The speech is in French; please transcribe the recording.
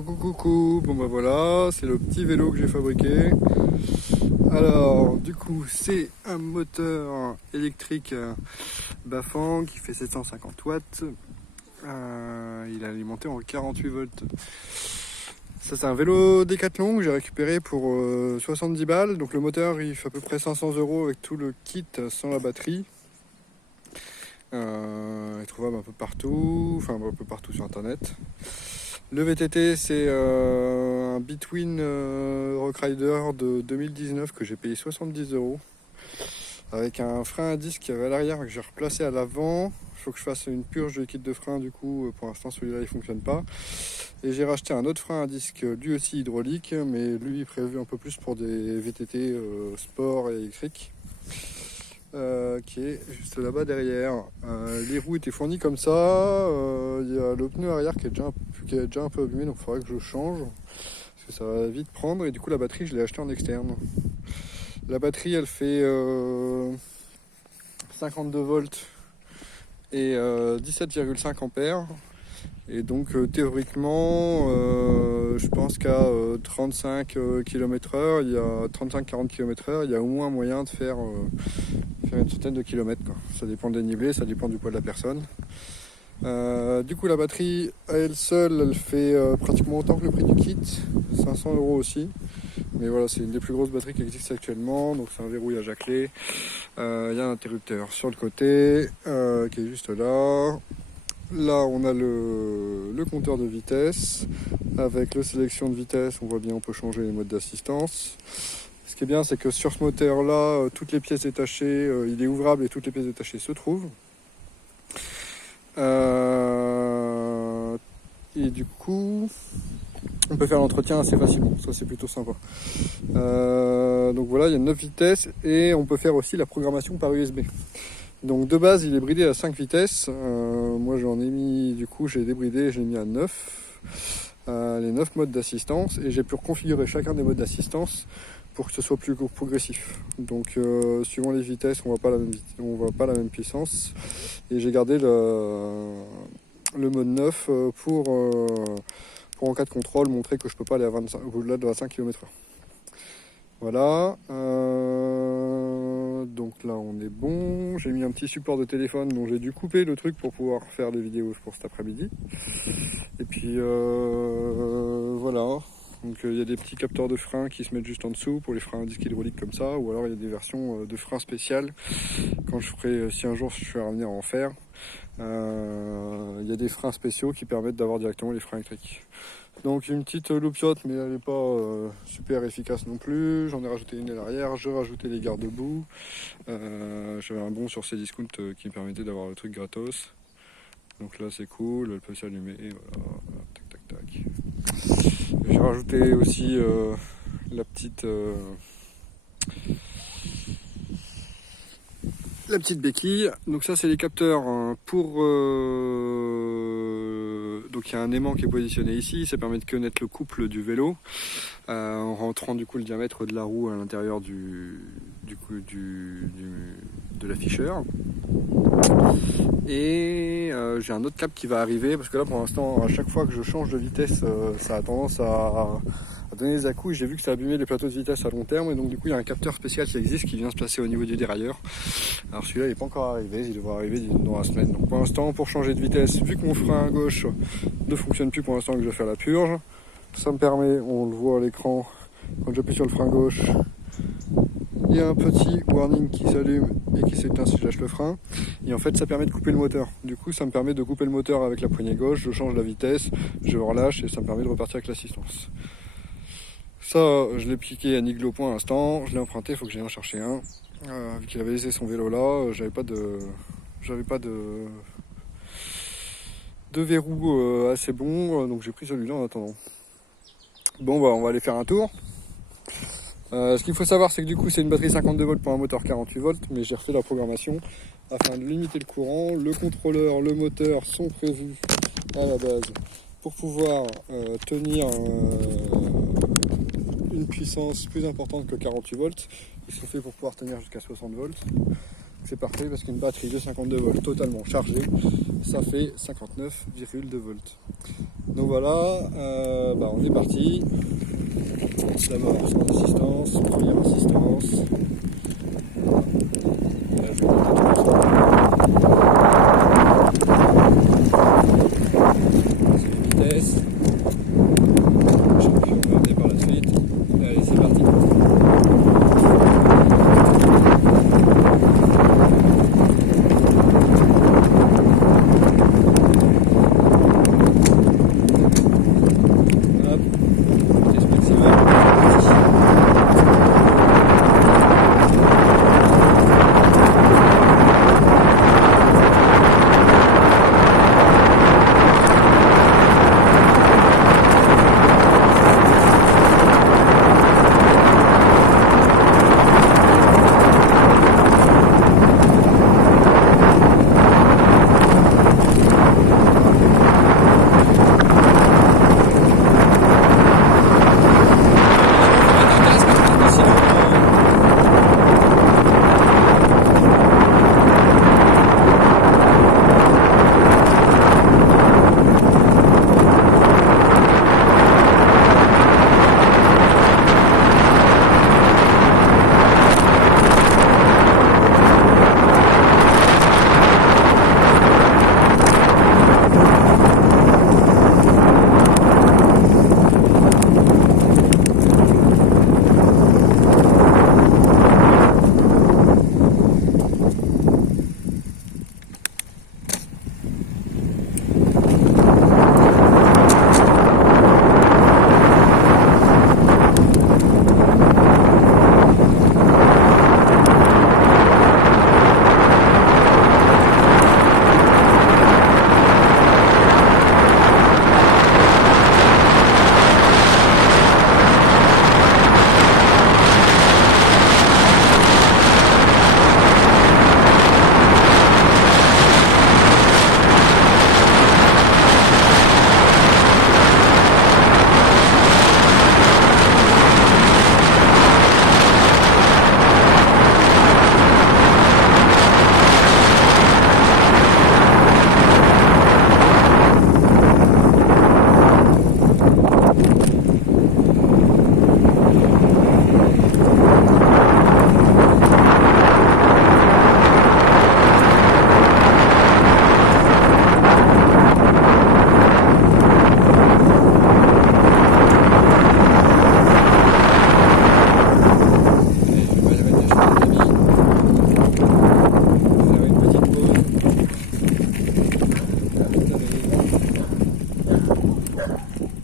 Coucou coucou, bon bah voilà, c'est le petit vélo que j'ai fabriqué. Alors du coup c'est un moteur électrique Bafang qui fait 750 watts. Il est alimenté en 48 volts. Ça c'est un vélo Décathlon que j'ai récupéré pour 70 balles. Donc le moteur il fait à peu près 500 € avec tout le kit sans la batterie. Il est trouvable un peu partout sur internet. Le VTT c'est un Between Rock Rider de 2019 que j'ai payé 70 € avec un frein à disque à l'arrière que j'ai replacé à l'avant. Il faut que je fasse une purge de liquide de frein, du coup pour l'instant celui-là il fonctionne pas. Et j'ai racheté un autre frein à disque, lui aussi hydraulique, mais lui prévu un peu plus pour des VTT sport et électrique. Qui est juste là-bas derrière. Les roues étaient fournies comme ça. Il y a le pneu arrière qui est déjà un peu abîmé, donc il faudrait que je change parce que ça va vite prendre. Et du coup la batterie je l'ai achetée en externe. La batterie elle fait 52 volts et 17,5 ampères. Et donc théoriquement, je pense qu'à 35 km/h, il y a 35-40 km/h, il y a au moins moyen de faire une centaine de kilomètres, quoi. Ça dépend des niveaux, ça dépend du poids de la personne. Du coup la batterie à elle seule, elle fait pratiquement autant que le prix du kit, 500 € aussi. Mais voilà, c'est une des plus grosses batteries qui existent actuellement, donc c'est un verrouillage à clé. Il y a un interrupteur sur le côté qui est juste là. Là, on a le compteur de vitesse. Avec la sélection de vitesse, on voit bien, on peut changer les modes d'assistance. Ce qui est bien, c'est que sur ce moteur-là, toutes les pièces détachées, il est ouvrable et toutes les pièces détachées se trouvent. Et du coup, on peut faire l'entretien assez facilement. Ça, c'est plutôt sympa. Donc voilà, il y a 9 vitesses et on peut faire aussi la programmation par USB. Donc de base il est bridé à 5 vitesses, moi j'en ai mis, du coup j'ai débridé, j'ai mis à 9, les 9 modes d'assistance, et j'ai pu reconfigurer chacun des modes d'assistance pour que ce soit plus progressif. Donc suivant les vitesses on voit pas la même puissance, et j'ai gardé le mode 9 pour en cas de contrôle montrer que je peux pas aller au-delà de 25 km/h. Voilà, donc là on est bon. J'ai mis un petit support de téléphone dont j'ai dû couper le truc pour pouvoir faire des vidéos pour cet après-midi. Et puis voilà, donc il y a des petits capteurs de frein qui se mettent juste en dessous pour les freins à disque hydraulique comme ça, ou alors il y a des versions de freins spéciales quand je ferai, si un jour je suis amené à en faire. Il y a des freins spéciaux qui permettent d'avoir directement les freins électriques. Donc une petite loupiote, mais elle n'est pas super efficace non plus. J'en ai rajouté une à l'arrière, je rajoutais les garde-boue. J'avais un bon sur Cdiscount qui me permettait d'avoir le truc gratos. Donc là c'est cool, elle peut s'allumer, voilà, tac tac tac. J'ai rajouté aussi la petite béquille. Donc ça c'est les capteurs pour donc il y a un aimant qui est positionné ici, ça permet de connaître le couple du vélo en rentrant du coup le diamètre de la roue à l'intérieur de l'afficheur. Et j'ai un autre câble qui va arriver parce que là pour l'instant à chaque fois que je change de vitesse ça a tendance à donner des à-coups. J'ai vu que ça abîmait les plateaux de vitesse à long terme, et donc du coup il y a un capteur spécial qui existe qui vient se placer au niveau du dérailleur. Alors celui-là il n'est pas encore arrivé, il devrait arriver dans la semaine. Donc pour l'instant, pour changer de vitesse, vu que mon frein à gauche ne fonctionne plus pour l'instant, que je vais faire la purge, ça me permet, on le voit à l'écran, quand j'appuie sur le frein gauche, il y a un petit warning qui s'allume et qui s'éteint si je lâche le frein. Et en fait ça permet de couper le moteur. Du coup ça me permet de couper le moteur avec la poignée gauche, je change la vitesse, je relâche et ça me permet de repartir avec l'assistance. Ça je l'ai piqué à Niglo pour l'instant, je l'ai emprunté, il faut que j'aille en chercher un. Vu qu'il avait laissé son vélo là, j'avais pas de verrou assez bon, donc j'ai pris celui-là en attendant. Bon bah on va aller faire un tour. Ce qu'il faut savoir c'est que du coup c'est une batterie 52 volts pour un moteur 48 volts, mais j'ai refait la programmation afin de limiter le courant. Le contrôleur, le moteur sont prévus à la base pour pouvoir tenir une puissance plus importante que 48 volts. Ils sont faits pour pouvoir tenir jusqu'à 60 volts. C'est parfait parce qu'une batterie de 52 volts totalement chargée, ça fait 59,2 volts. Donc voilà, on est parti. D'abord sans assistance, première assistance. Là, je vais monter tout doucement. C'est les vitesses.